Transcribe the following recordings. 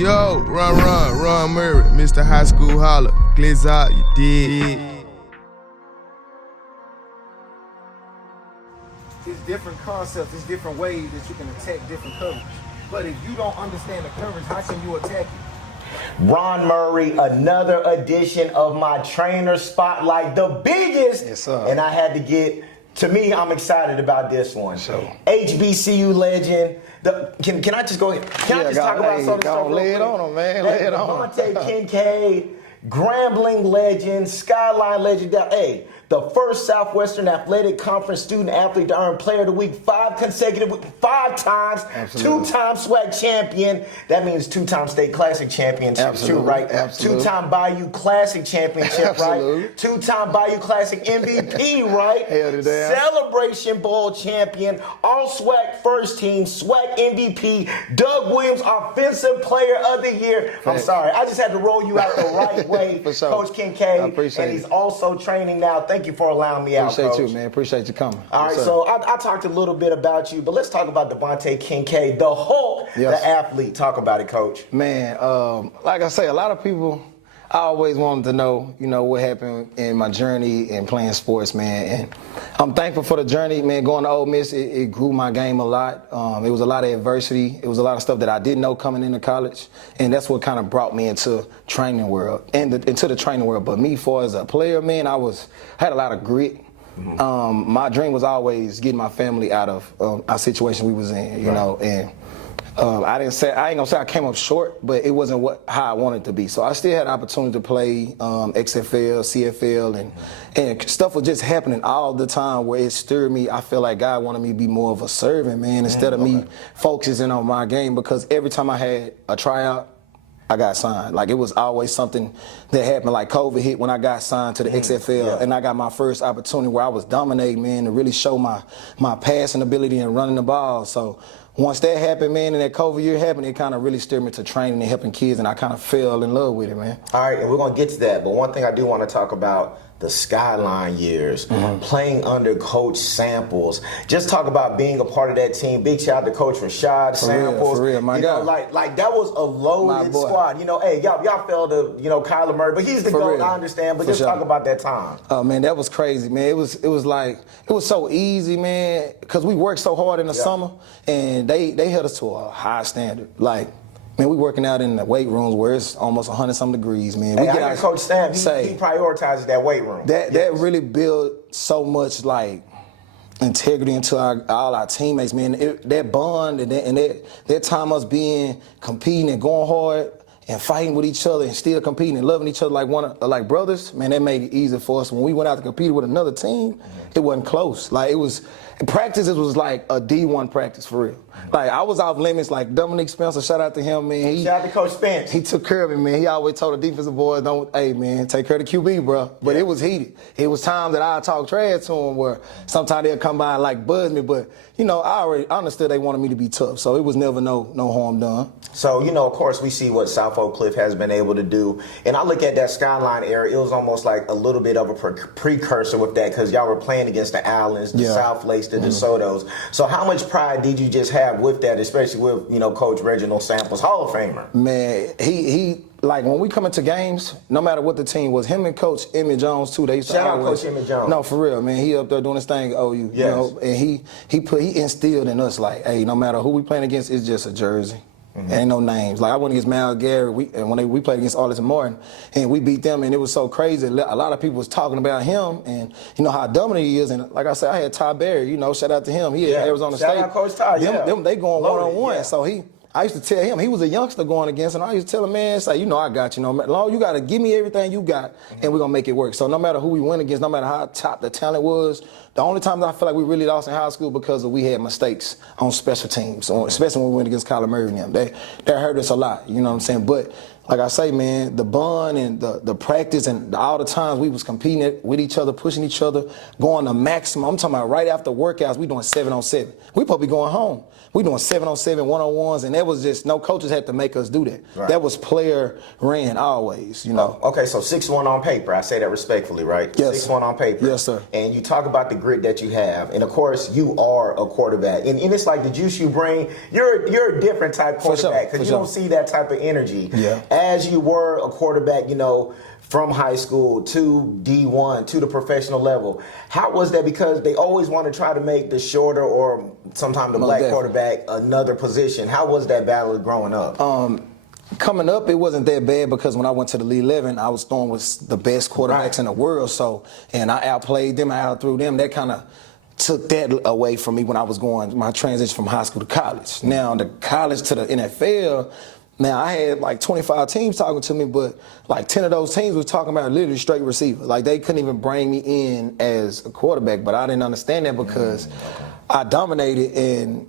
Yo, run Murray, Mr. High School Holler. Glitz out, you did. It's different concepts, it's different ways that you can attack different coverage. But if you don't understand the coverage, how can you attack it? Ron Murray, another edition of my trainer spotlight, the biggest. Yes, sir. And I had to get, to me, I'm excited about this one. Sure. HBCU legend. Can I just go ahead? Can I just talk about some of the stuff? Lay it on him, man. Lay it on him. Devante Kincade, Grambling legend, Skyline legend. Hey, the first Southwestern Athletic Conference student athlete to earn Player of the Week 5 times, Absolutely. 2-time SWAC champion. That means 2-time State Classic championship, Absolutely. too, right? Absolutely. 2-time Bayou Classic championship, Absolutely. right? 2-time Bayou Classic MVP, right? Hell to damn. Celebration Bowl champion, all SWAC first team, SWAC MVP, Doug Williams Offensive Player of the Year. I'm sorry, I just had to roll you out the right way, For sure. Coach Kincade. I appreciate and he's it. also training now. Thank you for allowing me out, Coach. Appreciate you, man. Appreciate you coming. All right, so I talked a little bit about you, but let's talk about Devante Kincade, the Hulk, Yes. the athlete. Talk about it, Coach. Man, like I say, a lot of people, I always wanted to know, what happened in my journey in playing sports, man. And I'm thankful for the journey, man. Going to Ole Miss, it grew my game a lot. It was a lot of adversity. It was a lot of stuff that I didn't know coming into college. And that's what kind of brought me into training world, into the training world. But me, for as a player, man, I had a lot of grit. My dream was always getting my family out of our situation we was in, you know, and I ain't gonna say I came up short, but it wasn't how I wanted to be. So I still had the opportunity to play XFL, CFL, and stuff was just happening all the time where it stirred me. I feel like God wanted me to be more of a servant, man, instead of me focusing on my game, because every time I had a tryout, I got signed. Like, it was always something that happened. Like, COVID hit when I got signed to the XFL, and I got my first opportunity where I was dominating, man, to really show my passing ability and running the ball. So once that happened, man, and that COVID year happened, it kind of really steered me to training and helping kids, and I kind of fell in love with it, man. All right, and we're going to get to that. But one thing I do want to talk about, the Skyline years, playing under Coach Samples. Just talk about being a part of that team. Big shout out to Coach Rashad Samples. For real, my guy. Like that was a loaded squad. Hey, y'all fell to, Kyler Murray, but he's the GOAT, I understand. But just talk about that time. Oh, man, that was crazy, man. It was so easy, man, because we worked so hard in the summer, and they held us to a high standard. Like, man, we working out in the weight rooms where it's almost 100-some degrees, man. Hey, I got Coach Stamp. He prioritizes that weight room. That really built so much, like, integrity into all our teammates, man. That bond and that time us competing and going hard and fighting with each other and still competing and loving each other like brothers, man, that made it easy for us. When we went out to compete with another team, it wasn't close. Like, practices was like a D1 practice, for real. Like, I was off limits. Like, Dominique Spencer, shout out to him, man. Shout out to Coach Spence. He took care of me, man. He always told the defensive boys, hey, man, take care of the QB, bro. But it was heated. It was times that I talk trash to him where sometimes they'll come by and, like, buzz me. But, I already understood they wanted me to be tough. So it was never no harm done. So, of course, we see what South Oak Cliff has been able to do. And I look at that Skyline era, it was almost like a little bit of a precursor with that, because y'all were playing against the Allens, the South Lakes, the DeSotos. So how much pride did you just have with that, especially with, Coach Reginald Samples, Hall of Famer? Man, he like, when we come into games, no matter what the team was, him and Coach Emmett Jones too, they used to Shout out Coach Emmett Jones. No, for real, man. He up there doing his thing at OU. Yes. And he instilled in us, like, hey, no matter who we playing against, it's just a jersey. Ain't no names. Like, I went against Mal Gary, we played against Arlington Martin, and we beat them, and it was so crazy. A lot of people was talking about him, and how dominant he is. And like I said, I had Ty Berry, shout out to him. He had Arizona State. Shout out Coach Ty, them, they going one-on-one. Yeah. So I used to tell him, he was a youngster going against, and I used to tell him, man, say, I got you. You got to give me everything you got, and we're going to make it work. So no matter who we went against, no matter how top the talent was, the only times I feel like we really lost in high school because we had mistakes on special teams, especially when we went against Kyler Murray and them. That hurt us a lot, you know what I'm saying? But like I say, man, the bond and the practice and all the times we was competing with each other, pushing each other, going the maximum. I'm talking about right after workouts, we doing 7-on-7. We supposed to be going home. We doing 7-on-7 one-on-ones, and that was just, no coaches had to make us do that. Right. That was player ran always, you know. Okay, so 6'1" on paper. I say that respectfully, right? Yes. 6'1" on paper. Yes, sir. And you talk about the grit that you have. And of course, you are a quarterback. And it's like the juice you bring, you're a different type of quarterback because you don't see that type of energy. Yeah. As you were a quarterback, you know, from high school to D1 to the professional level. How was that? Because they always want to try to make the shorter or sometimes the black quarterback another position. How was that battle growing up? Coming up, it wasn't that bad because when I went to the Elite 11, I was throwing with the best quarterbacks in the world. So, and I outplayed them, I outthrew them. That kind of took that away from me when I was going my transition from high school to college. Now, the college to the NFL. Now, I had like 25 teams talking to me, but like 10 of those teams was talking about literally straight receiver. Like they couldn't even bring me in as a quarterback, but I didn't understand that because I dominated and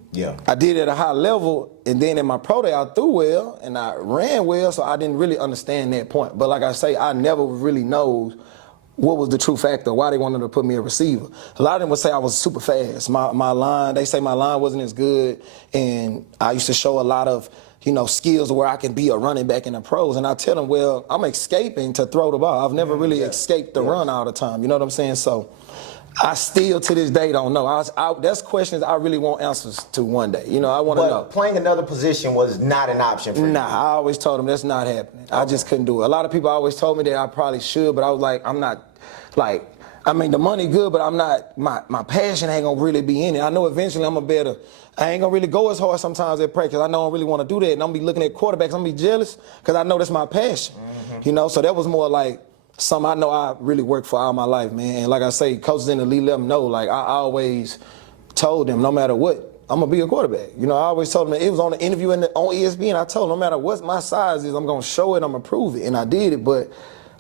I did it at a high level. And then in my pro day, I threw well and I ran well, so I didn't really understand that point. But like I say, I never really know what was the true factor, why they wanted to put me a receiver. A lot of them would say I was super fast. My line, they say my line wasn't as good, and I used to show a lot of skills where I can be a running back in the pros. And I tell them, well, I'm escaping to throw the ball. I've never really escaped the run all the time. You know what I'm saying? So I still to this day don't know. That's questions I really want answers to one day. I want to know. But playing another position was not an option for you. Nah, I always told them that's not happening. I just couldn't do it. A lot of people always told me that I probably should, but I was like, I'm not, like, I mean, the money good, but I'm not, my passion ain't gonna really be in it. I know eventually I'm I ain't gonna really go as hard sometimes at practice. I know I really wanna do that, and I'm gonna be looking at quarterbacks, I'm gonna be jealous, because I know that's my passion. So that was more like something I know I really worked for all my life, man. And like I say, coaches in the league let them know, like I always told them, no matter what, I'm gonna be a quarterback. I always told them, it was on the interview on ESPN, I told them, no matter what my size is, I'm gonna show it, I'm gonna prove it, and I did it, but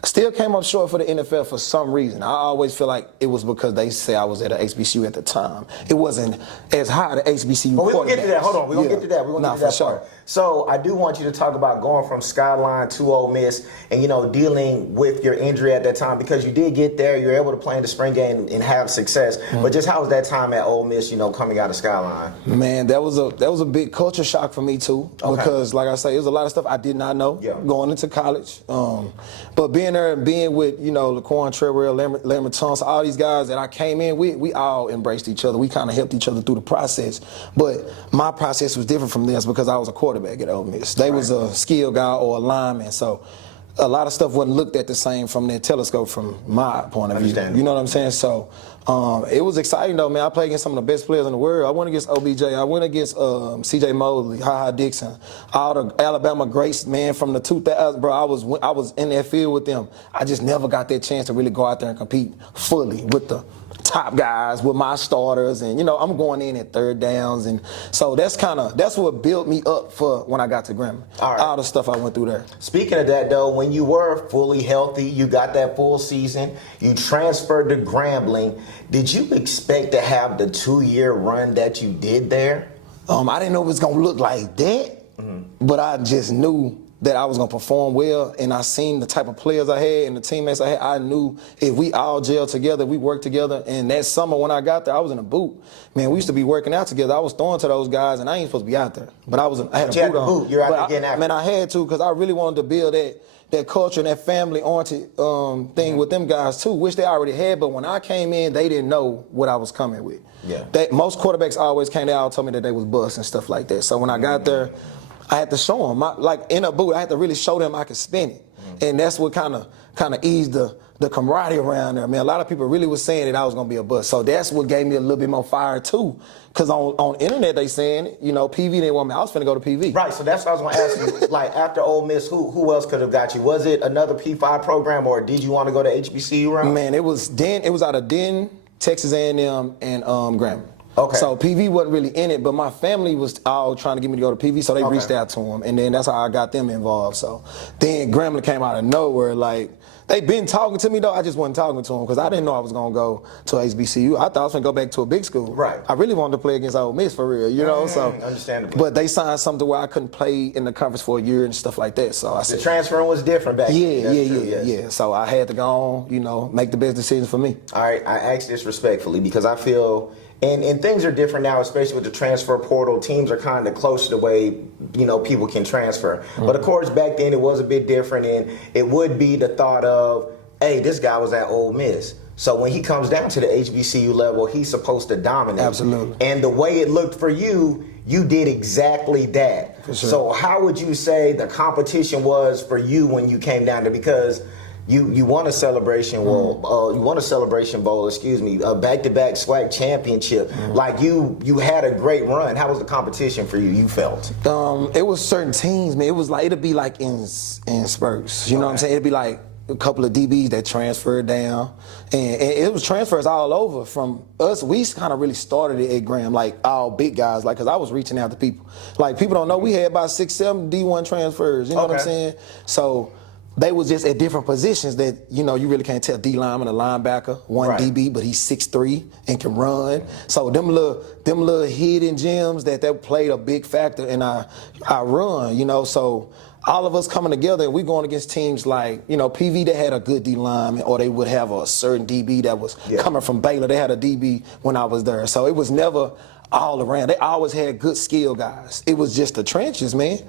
still came up short for the NFL for some reason. I always feel like it was because they say I was at an HBCU at the time. It wasn't as high at HBCU. But we're going to get to that. Hold on. We're going to get to that. We're going to get to that part. So I do want you to talk about going from Skyline to Ole Miss and, dealing with your injury at that time, because you did get there. You were able to play in the spring game and have success. But just how was that time at Ole Miss, coming out of Skyline? Man, that was a big culture shock for me, too. Okay. Because, like I say, it was a lot of stuff I did not know going into college. But being there and being with, Laquan Treadwell, Lambert Thompson, all these guys that I came in with, we all embraced each other. We kind of helped each other through the process. But my process was different from theirs because I was a quarterback at Ole Miss. They was a skill guy or a lineman. So a lot of stuff wasn't looked at the same from their telescope from my point of view. You know what I'm saying? So it was exciting, though, man. I played against some of the best players in the world. I went against OBJ. I went against C.J. Mosley, Ha Dixon, all the Alabama greats, man, from the 2000s. Bro, I was in that field with them. I just never got that chance to really go out there and compete fully with the top guys, with my starters, and I'm going in at third downs, and so that's what built me up for when I got to Grambling. All the stuff I went through there. Speaking of that, though, when you were fully healthy, you got that full season, you transferred to Grambling. Did you expect to have the 2-year run that you did there? I didn't know it was gonna look like that, but I just knew that I was going to perform well, and I seen the type of players I had and the teammates I had. I knew if we all gelled together, we worked together. And that summer when I got there, I was in a boot. Man, we used to be working out together. I was throwing to those guys, and I ain't supposed to be out there. But I had a boot on. You're out there getting after. Man, I had to, because I really wanted to build that culture and that family-oriented thing with them guys, too, which they already had. But when I came in, they didn't know what I was coming with. Yeah. Most quarterbacks always came there and told me that they was bust and stuff like that. So when I got there, I had to show them, like in a boot, I had to really show them I could spin it. And that's what kind of eased the camaraderie around there. I mean, a lot of people really was saying that I was going to be a bust. So that's what gave me a little bit more fire, too. Because on internet, they saying, PV didn't want me. I was finna go to PV. Right, so that's what I was going to ask you. Like, after Ole Miss, who else could have got you? Was it another P5 program, or did you want to go to HBCU route? Man, it was out of Denton, Texas A&M, and Grambling. Okay. So PV wasn't really in it, but my family was all trying to get me to go to PV, so they reached out to them, and then that's how I got them involved. So then Grambling came out of nowhere. Like, they been talking to me, though. I just wasn't talking to them because I didn't know I was going to go to HBCU. I thought I was going to go back to a big school. Right. I really wanted to play against Ole Miss for real, so. Understandable. But they signed something where I couldn't play in the conference for a year and stuff like that. So I said. The transfer was different back then. Yeah. So I had to go on, make the best decision for me. All right, I ask this respectfully because I feel And things are different now, especially with the transfer portal. Teams are kind of close to the way, people can transfer. But of course, back then it was a bit different, and it would be the thought of, hey, this guy was at Ole Miss. So when he comes down to the HBCU level, he's supposed to dominate. Absolutely. And the way it looked for you, you did exactly that. For sure. So how would you say the competition was for you when you came down there? Because you won a celebration bowl. You won a celebration bowl. A back-to-back SWAC championship. Like you had a great run. How was the competition for you? You felt? It was certain teams, man. It'd be like in spurts. You know what I'm saying? It'd be like a couple of DBs that transferred down, and it was transfers all over from us. We kind of really started it at Graham, like all big guys, like, because I was reaching out to people. Like, people don't know we had about 6, 7 D1 transfers. You know what I'm saying? So they was just at different positions that, you really can't tell. D lineman, a linebacker, one Right. DB, but he's 6'3" and can run. So them little hidden gems that played a big factor in our run, So all of us coming together, and we going against teams like, PV that had a good D lineman, or they would have a certain DB that was coming from Baylor. They had a DB when I was there. So it was never all around. They always had good skill guys. It was just the trenches, man.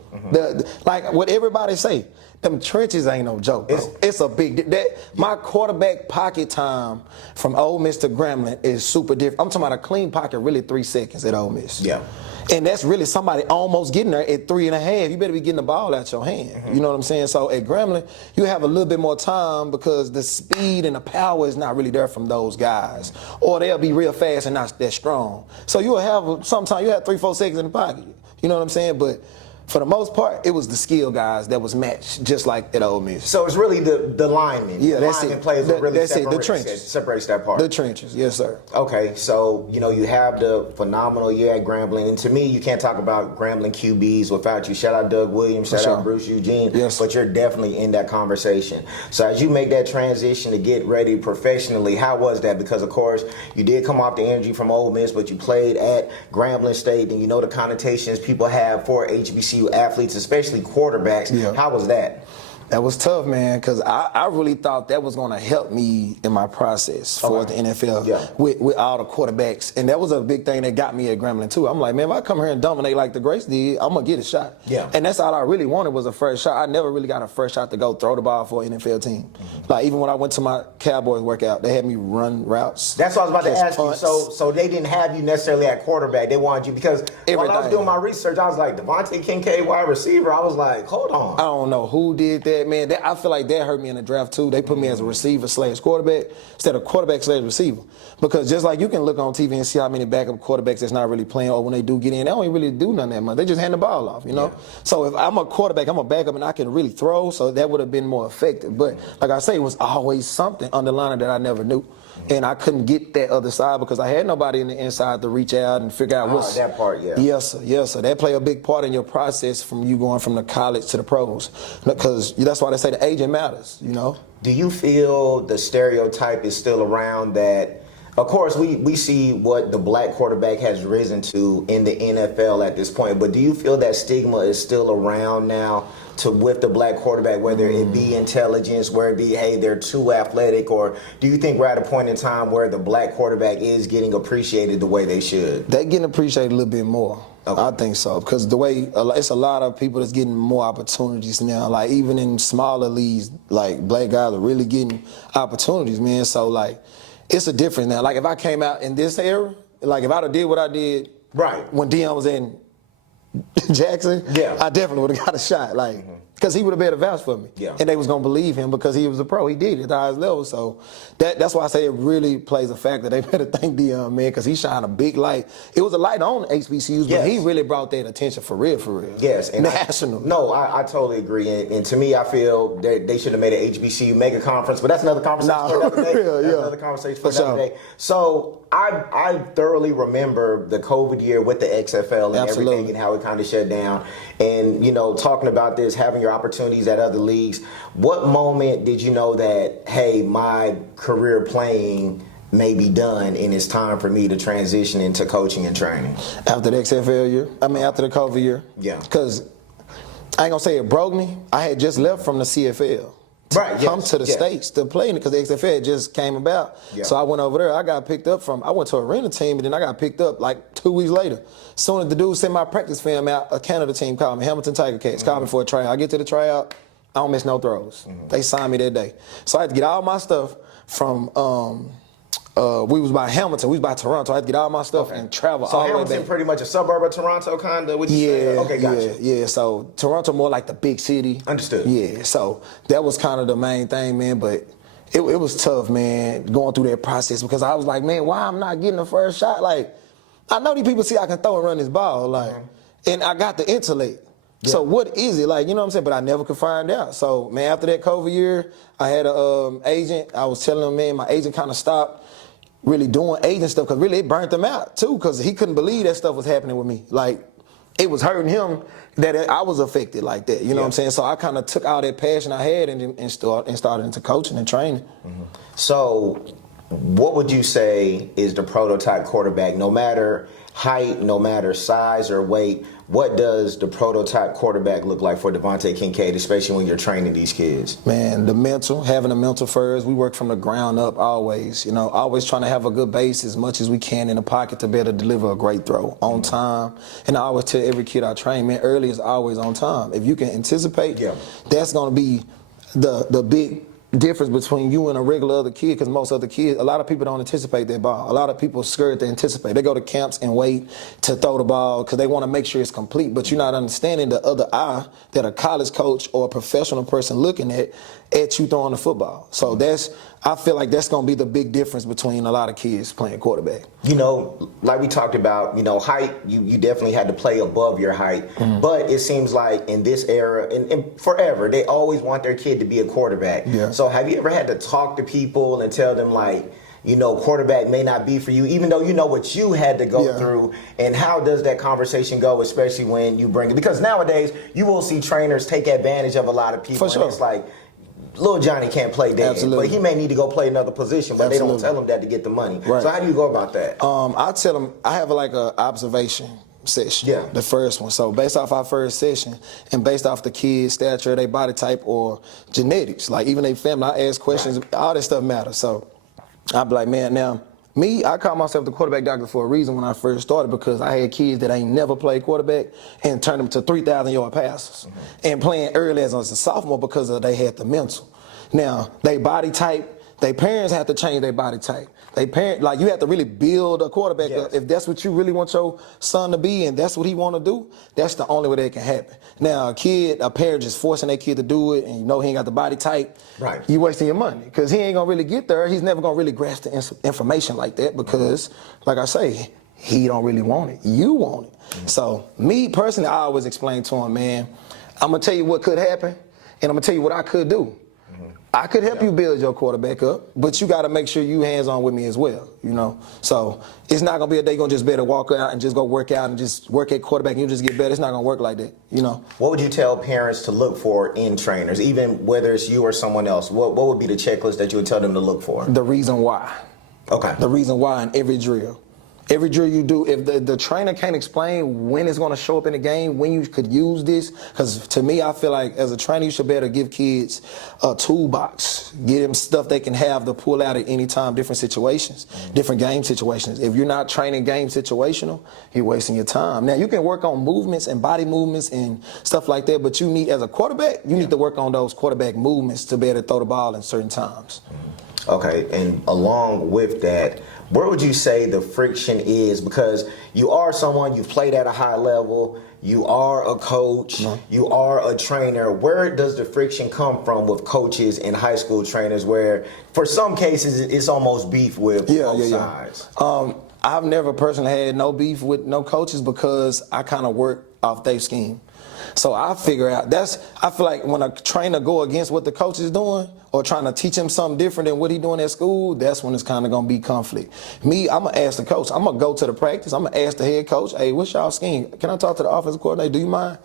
Like what everybody say, them trenches ain't no joke, bro. It's a big my quarterback pocket time from Ole Miss to Grambling is super different. I'm talking about a clean pocket, really 3 seconds at Ole Miss. Yeah. And that's really somebody almost getting there at 3.5. You better be getting the ball out your hand. You know what I'm saying? So at Grambling, you have a little bit more time because the speed and the power is not really there from those guys. Or they'll be real fast and not that strong. So you'll have, sometimes you have 3, 4 seconds in the pocket. You know what I'm saying? But for the most part, it was the skill guys that was matched, just like at Ole Miss. So it's really the linemen. Yeah, the that's linemen it. plays what really That's it. The trenches. separates that part. The trenches, yes, sir. Okay, so you have the phenomenal year at Grambling, and to me, you can't talk about Grambling QBs without you. Shout out Doug Williams, shout out Bruce Eugene, yes, but you're definitely in that conversation. So as you make that transition to get ready professionally, how was that? Because of course, you did come off the energy from Ole Miss, but you played at Grambling State, and the connotations people have for HBCU athletes, especially quarterbacks. Yeah. How was that? That was tough, man, because I really thought that was going to help me in my process for the NFL with all the quarterbacks. And that was a big thing that got me at Grambling, too. I'm like, man, if I come here and dominate like the Grace did, I'm going to get a shot. Yeah. And that's all I really wanted was a first shot. I never really got a first shot to go throw the ball for an NFL team. Like, even when I went to my Cowboys workout, they had me run routes. That's what I was about to ask punts. you. So they didn't have you necessarily at quarterback. They wanted you because when I was doing my research, I was like, Devante Kincade, wide receiver. I was like, hold on. I don't know who did that, man. I feel like that hurt me in the draft too. They put me as a receiver / quarterback instead of quarterback / receiver. Because just like you can look on TV and see how many backup quarterbacks that's not really playing, or when they do get in, they don't even really do nothing that much. They just hand the ball off, Yeah. So if I'm a quarterback, I'm a backup, and I can really throw, so that would have been more effective. But like I say, it was always something underlying that I never knew. And I couldn't get that other side because I had nobody in the inside to reach out and figure out what's that part, yeah. Yes, sir. Yes, sir. That play a big part in your process from you going from the college to the pros. Because that's why they say the agent matters, Do you feel the stereotype is still around that? Of course, we see what the black quarterback has risen to in the NFL at this point, but do you feel that stigma is still around now with the black quarterback, whether it be intelligence, whether it be, hey, they're too athletic, or do you think we're at a point in time where the black quarterback is getting appreciated the way they should? They're getting appreciated a little bit more. Okay. I think so, because the way it's a lot of people that's getting more opportunities now. Like even in smaller leagues, like black guys are really getting opportunities, man. So like, it's a difference now. Like if I came out in this era, like if I'd have did what I did when Deion was in Jackson, I definitely would have got a shot. Like, because he would have been a vouch for me. Yeah. And they was going to believe him because he was a pro. He did it at the highest level. So that's why I say it really plays a factor. They better thank Deion, man, because he shined a big light. It was a light on HBCUs, but he really brought that attention for real, for real. Yes. And national. I totally agree. And to me, I feel that they should have made an HBCU mega conference, but that's another conversation for another day. That's another conversation for another day. So I thoroughly remember the COVID year with the XFL and everything and how it kind of shut down. And, talking about this, having your opportunities at other leagues, what moment did you know that, hey, my career playing may be done and it's time for me to transition into coaching and training? After the XFL year. After the COVID year. Yeah. Because I ain't going to say it broke me. I had just left from the CFL come to the States to play because the XFL just came about. Yeah. So I went over there. I got picked up I went to an arena team, and then I got picked up like 2 weeks later. Soon as the dude sent my practice film out, a Canada team called me, Hamilton Tiger Cats, called me for a tryout. I get to the tryout, I don't miss no throws. They signed me that day. So I had to get all my stuff from we was by Hamilton, we was by Toronto. I had to get all my stuff and travel all the way back. So Hamilton pretty much a suburb of Toronto, kind of? Okay, gotcha. Yeah, so Toronto more like the big city. Understood. Yeah, so that was kind of the main thing, man, but it was tough, man, going through that process because I was like, man, why I'm not getting the first shot? Like, I know these people see I can throw and run this ball, like, and I got the intellect. Yeah. So what is it? Like, you know what I'm saying? But I never could find out. So, man, after that COVID year, I had an agent. I was telling him, man, my agent kind of stopped really doing agent stuff because really it burnt him out, too, because he couldn't believe that stuff was happening with me. Like, it was hurting him that I was affected like that. You know what I'm saying? So I kind of took all that passion I had and started into coaching and training. So what would you say is the prototype quarterback? No matter height, no matter size or weight, what does the prototype quarterback look like for Devante Kincade, especially when you're training these kids? Man, the mental, having a mental first. We work from the ground up always, you know, always trying to have a good base as much as we can in the pocket to be able to deliver a great throw on time. And I always tell every kid I train, man, early is always on time. If you can anticipate, that's going to be the big difference between you and a regular other kid, because most other kids, a lot of people don't anticipate their ball. A lot of people are scared to anticipate. They go to camps and wait to throw the ball because they want to make sure it's complete, but you're not understanding the other eye that a college coach or a professional person looking at you throwing the football. So I feel like that's going to be the big difference between a lot of kids playing quarterback. You know, like we talked about, you know, height, you definitely had to play above your height. But it seems like in this era, and forever, they always want their kid to be a quarterback. So have you ever had to talk to people and tell them, like, you know, quarterback may not be for you, even though you know what you had to go through? And how does that conversation go, especially when you bring it? Because nowadays, you will see trainers take advantage of a lot of people. For sure. And it's like, little Johnny can't play dead, but he may need to go play another position, but they don't tell him that to get the money. So how do you go about that? I tell them, I have like an observation session, the first one. So based off our first session and based off the kid's stature, their body type, or genetics, like even their family, I ask questions, all that stuff matters. So I'll be like, man, now, me, I call myself the quarterback doctor for a reason when I first started, because I had kids that ain't never played quarterback and turned them to 3,000-yard passers and playing early as a sophomore because they had the mental. Now, they body type, their parents have to change their body type. Like, you have to really build a quarterback up. If that's what you really want your son to be and that's what he want to do, that's the only way that can happen. Now, a parent just forcing their kid to do it and you know he ain't got the body type, you wasting your money because he ain't going to really get there. He's never going to really grasp the information like that because, like I say, he don't really want it. You want it. So, me personally, I always explain to him, man, I'm going to tell you what could happen and I'm going to tell you what I could do. I could help you build your quarterback up, but you got to make sure you hands-on with me as well, you know. So it's not going to be a day going to just better walk out and just go work out and just work at quarterback and you just get better. It's not going to work like that, you know. What would you tell parents to look for in trainers, even whether it's you or someone else? What would be the checklist that you would tell them to look for? The reason why. Okay. The reason why in every drill. Every drill you do, if the trainer can't explain when it's going to show up in the game, when you could use this, because to me, I feel like as a trainer, you should be able to give kids a toolbox, give them stuff they can have to pull out at any time, different situations, different game situations. If you're not training game situational, you're wasting your time. Now, you can work on movements and body movements and stuff like that, but you need, as a quarterback, you need to work on those quarterback movements to be able to throw the ball in certain times. Okay, and along with that, where would you say the friction is? Because you are someone, you've played at a high level, you are a coach, you are a trainer. Where does the friction come from with coaches and high school trainers where, for some cases, it's almost beef with both sides? I've never personally had no beef with no coaches because I kind of work off their scheme. So I figure out I feel like when a trainer go against what the coach is doing or trying to teach him something different than what he doing at school, that's when it's kind of going to be conflict. Me, I'm going to ask the coach. I'm going to go to the practice. I'm going to ask the head coach, hey, what's y'all scheme? Can I talk to the offensive coordinator? Do you mind?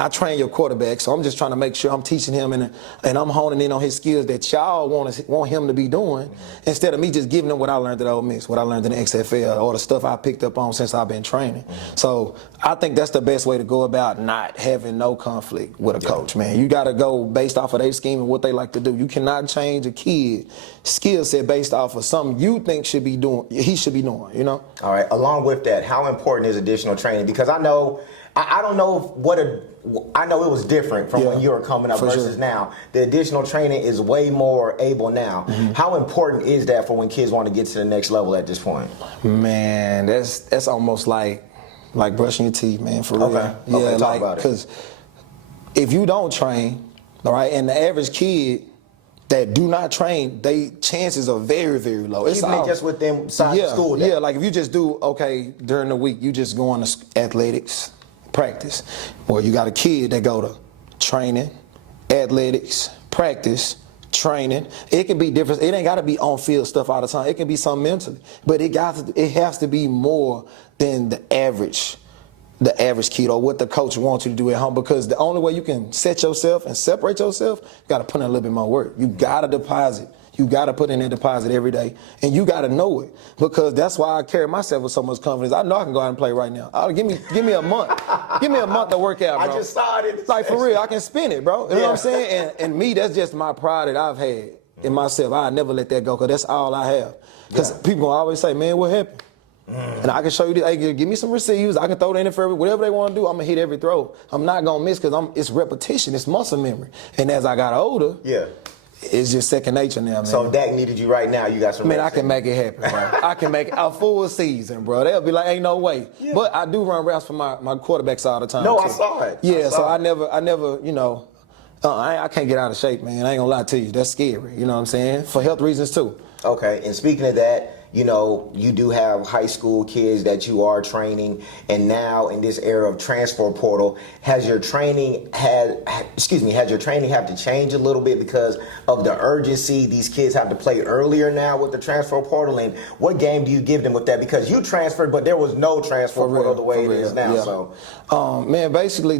I train your quarterback, so I'm just trying to make sure I'm teaching him and I'm honing in on his skills that y'all want him to be doing, instead of me just giving him what I learned at Ole Miss, what I learned in the XFL, or the stuff I picked up on since I've been training. So I think that's the best way to go about not having no conflict with a coach, man. You got to go based off of their scheme and what they like to do. You cannot change a kid's skill set based off of something you think he should be doing, you know? All right. Along with that, how important is additional training? Because I know, I don't know I know it was different from when you were coming up versus now. The additional training is way more able now. How important is that for when kids want to get to the next level at this point? Man, that's almost like brushing your teeth, man, for real. Okay. Yeah, okay, talk about it. Because if you don't train, all right, and the average kid that do not train, they chances are very, very low. It's Even just with them side of school day. Yeah, like if you just do, okay, during the week, you just go on to athletics, practice. Well, you got a kid that go to training, athletics, practice, training. It can be different. It ain't got to be on-field stuff all the time. It can be something mentally. But it has to be more than the average kid or what the coach wants you to do at home, because the only way you can set yourself and separate yourself, you got to put in a little bit more work. You got to deposit. You got to put in a deposit every day, and you got to know it, because that's why I carry myself with so much confidence. I know I can go out and play right now. Give me a month. Give me a month to work out, bro. I just saw it. Like, for real, I can spin it, bro. You know what I'm saying? And me, that's just my pride that I've had in myself. I never let that go, because that's all I have. Because people always say, man, what happened? And I can show you this. Hey, give me some receivers. I can throw the interference. Whatever they want to do, I'm going to hit every throw. I'm not going to miss, because it's repetition. It's muscle memory. And as I got older, it's just second nature now, man. So if Dak needed you right now, you got some. Man, I can make it happen, bro. I can make it a full season, bro. They'll be like, ain't no way. Yeah. But I do run routes for my quarterbacks all the time. No, too. I saw it. Yeah, I never, you know, I can't get out of shape, man. I ain't gonna lie to you. That's scary. You know what I'm saying? For health reasons too. Okay, and speaking of that, you know, you do have high school kids that you are training, and now in this era of transfer portal, has your training have to change a little bit because of the urgency these kids have to play earlier now with the transfer portal? And what game do you give them with that? Because you transferred, but there was no transfer portal the way it is now. Yeah. So, man, basically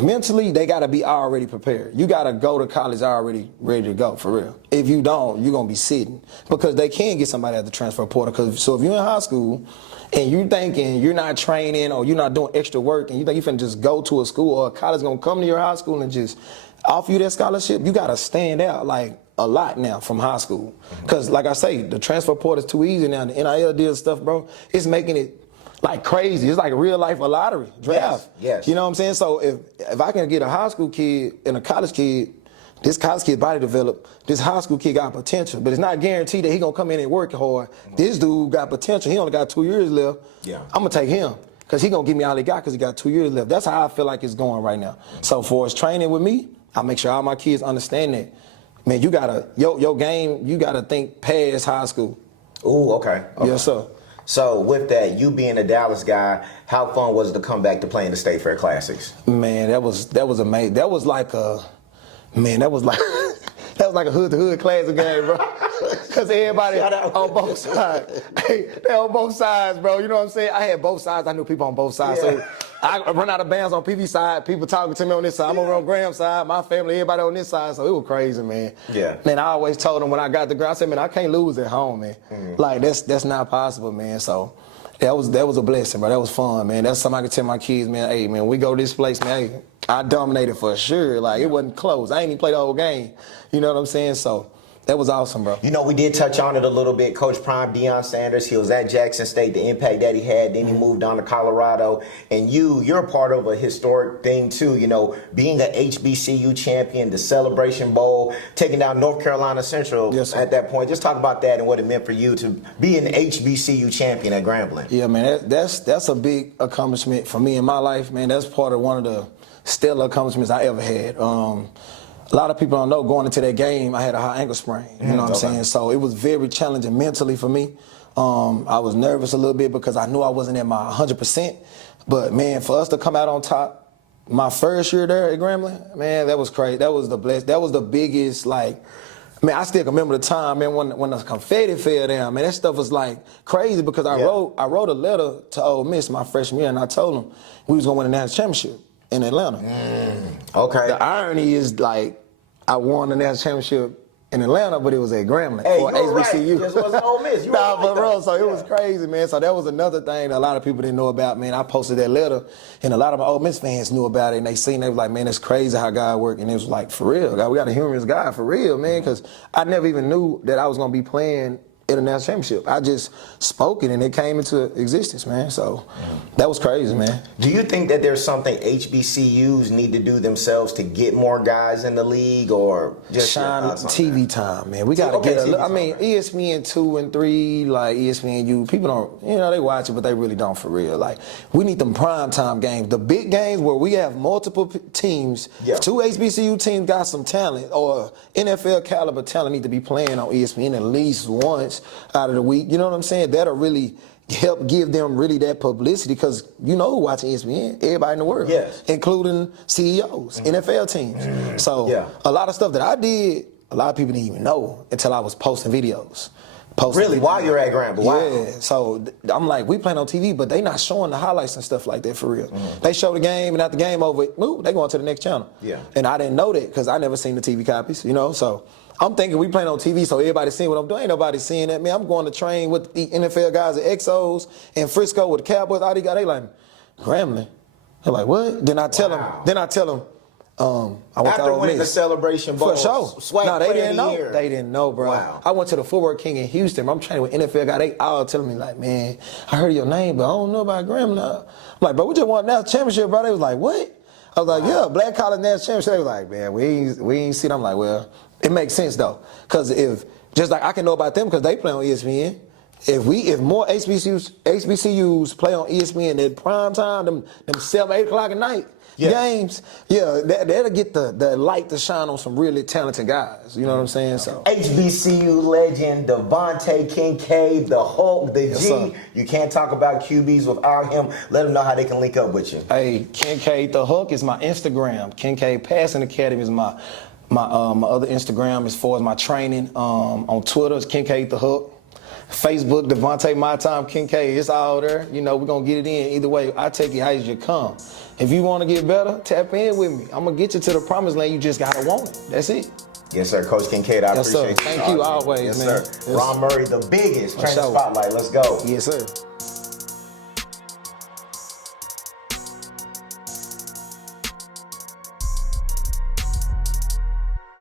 mentally, they got to be already prepared. You got to go to college already ready to go, for real. If you don't, you're going to be sitting, because they can get somebody at the transfer portal. So if you're in high school and you're thinking you're not training or you're not doing extra work, and you think you can just go to a school or a college going to come to your high school and just offer you that scholarship, you got to stand out like a lot now from high school. Because like I say, the transfer portal is too easy now. The NIL deal stuff, bro, it's making it like crazy. It's like a real life lottery draft. Yes. You know what I'm saying? So if I can get a high school kid and a college kid, this college kid body developed, this high school kid got potential, but it's not guaranteed that he gonna come in and work hard. This dude got potential. He only got 2 years left. Yeah. I'm gonna take him, because he gonna give me all he got, because he got 2 years left. That's how I feel like it's going right now. So for his training with me, I make sure all my kids understand that. Man, you gotta your game. You gotta think past high school. Ooh, okay. Yes, sir. So with that, you being a Dallas guy, how fun was it to come back to play in the State Fair Classics? Man, that was amazing. That was like a hood-to-hood classic game, bro. Because everybody on both sides. Hey, they on both sides, bro. You know what I'm saying? I had both sides. I knew people on both sides. Yeah. So I run out of bounds on PV side. People talking to me on this side. I'm over on Graham's side. My family, everybody on this side. So it was crazy, man. Yeah. Man, I always told them when I got the ground, I said, man, I can't lose at home, man. Like, that's not possible, man. So that was a blessing, bro. That was fun, man. That's something I could tell my kids, man. Hey, man, we go to this place, man. Hey, I dominated for sure. Like, it wasn't close. I ain't even played the whole game. You know what I'm saying? So that was awesome, bro. You know, we did touch on it a little bit. Coach Prime Deion Sanders, he was at Jackson State, the impact that he had. Then he moved on to Colorado. And you're a part of a historic thing, too. You know, being an HBCU champion, the Celebration Bowl, taking down North Carolina Central at that point. Just talk about that and what it meant for you to be an HBCU champion at Grambling. Yeah, man, that's a big accomplishment for me in my life, man. That's part of one of the stellar accomplishments I ever had. A lot of people don't know, going into that game, I had a high ankle sprain. You know what I'm saying? So it was very challenging mentally for me. I was nervous a little bit because I knew I wasn't at my 100%. But, man, for us to come out on top, my first year there at Grambling, man, that was crazy. That was the biggest, like, man, I still can remember the time, man, when the confetti fell down. Man, that stuff was, like, crazy, because I wrote a letter to Ole Miss my freshman year, and I told them we was going to win the national championship. in Atlanta. Okay. The irony is, like, I won the national championship in Atlanta, but it was at Grambling Hey, or you're right. HBCU. This was Ole Miss. You were Nah, right, for real. though. So it was crazy, man. So that was another thing that a lot of people didn't know about, man. I posted that letter, and a lot of my Ole Miss fans knew about it, and they seen, they was like, man, it's crazy how God worked. And it was like, for real, God, we got a humorous guy, for real, man, because I never even knew that I was going to be playing international championship. I just spoke it and it came into existence, man. So that was crazy, man. Do you think that there's something HBCUs need to do themselves to get more guys in the league, or just shine TV time, man? We got to get a. I mean, ESPN 2 and 3, like ESPNU, people don't, you know, they watch it, but they really don't for real. Like, we need them prime time games, the big games where we have multiple teams. Yeah. 2 HBCU teams got some talent, or NFL caliber talent need to be playing on ESPN at least once out of the week. You know what I'm saying? That'll really help give them really that publicity, because you know who watching ESPN? Everybody in the world. Yes. Including CEOs, NFL teams. So a lot of stuff that I did, a lot of people didn't even know until I was posting videos. Really? While you're at Grambling? Wow. Yeah. So I'm like, we playing on TV, but they not showing the highlights and stuff like that for real. They show the game, and after the game over, they go on to the next channel. Yeah. And I didn't know that because I never seen the TV copies, you know? So I'm thinking we playing on TV, so everybody seeing what I'm doing. Ain't nobody seeing that, man. I'm going to train with the NFL guys at Exos and Frisco with the Cowboys. All these guys, they like, Grambling. They're like, what? Then I tell them, I went After to Ole winning the Miss. Celebration Bowl. For sure. Swag No, they player didn't of the know. year. They didn't know, bro. Wow. I went to the Footwork King in Houston. I'm training with NFL guys. They all telling me, like, man, I heard your name, but I don't know about Grambling. I'm like, bro, we just won a national championship, bro. They was like, what? I was like, yeah, Black College national championship. They was like, man, we ain't seen. I'm like, well, it makes sense though, because if just like I can know about them because they play on ESPN. If more HBCUs play on ESPN at prime time, them 7, 8 o'clock at night games, that'll get the light to shine on some really talented guys. You know what I'm saying? So HBCU legend Devante Kincade, the Hulk, the G. sir. You can't talk about QBs without him. Let them know how they can link up with you. Hey, Kincade the Hook is my Instagram. Kincade Passing Academy is my other Instagram as far as my training. On Twitter is Kincade the Hook. Facebook, Devante My Time Kincade. It's all there. You know, we're going to get it in. Either way, I take it how you come. If you want to get better, tap in with me. I'm going to get you to the promised land. You just got to want it. That's it. Yes, sir. Coach Kincade, I appreciate you. Thank you always, yes, man. Sir. Ron Murray, the biggest training spotlight. Let's go. Yes, sir.